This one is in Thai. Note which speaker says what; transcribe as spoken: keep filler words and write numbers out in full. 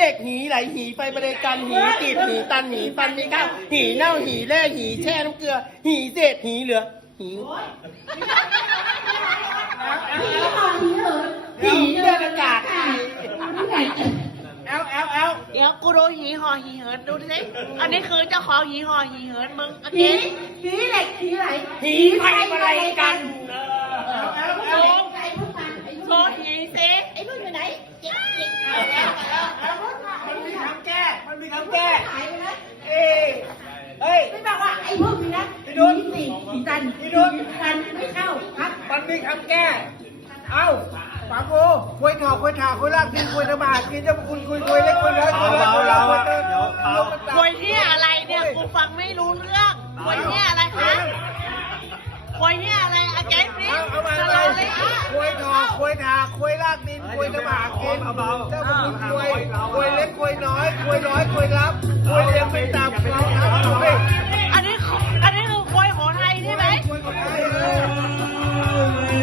Speaker 1: กหีไหลหีไปบริการหีตีบหีตันหีฟันไม่เข้าหีเน่าหีแร่หีแช่น้ำเกลือหีเศษหีเหลือหี
Speaker 2: ผีห่อผีเหิน
Speaker 1: หีเดินอากาศ
Speaker 2: นี่ไง
Speaker 1: แอลแอลแอล
Speaker 3: เดี๋ยวกูดูหีห่อหีเหินดูสิอันนี้คือเจ้าของหีห่อหีเหินมึงโอเค
Speaker 2: ผีผีเหล็กผีไหล
Speaker 1: หีไปบริการแอลแอล
Speaker 2: ไอ้พวกมันไอ้พ
Speaker 3: โช
Speaker 2: วก
Speaker 3: ว์หีสิ
Speaker 2: ไอ้พวกอยู่ไหนเจ๊เจ๊
Speaker 1: มันมีคำแก้มันมีคำแก้
Speaker 2: หายไปนะ
Speaker 1: เอ้เฮ้ย
Speaker 2: ไม่บอกว่าไอ้พวกนี้นะ
Speaker 1: พี่ดุล
Speaker 2: ผีสี่ผีตัน
Speaker 1: พี่ดุล
Speaker 2: ผีตันไม่เข้าครับ
Speaker 1: มันมีคำแก้ เอ้าปากโก้คุยถอกคุยถากคุยลากดินคุยธรรมะกินจะคุยคุยคุยเล็กคุยน้อยคุยเล็กคุยน้อยคุยเล็ก
Speaker 3: ควยที่อะไรเนี่ยกูฟังไม่รู้เรื่องควยที่อะไรคะควยที่อะไรอาจารย์สิ
Speaker 1: เอาเอามา
Speaker 3: ส
Speaker 1: เล
Speaker 3: ลาย เลยอ่ะ
Speaker 1: คุยถอกคุยถากคุยลากดินคุยธรรมะกินเจ้าบุญคุยคุยเล็กคุยน้อยคุยน้อยคุยรับคุยเ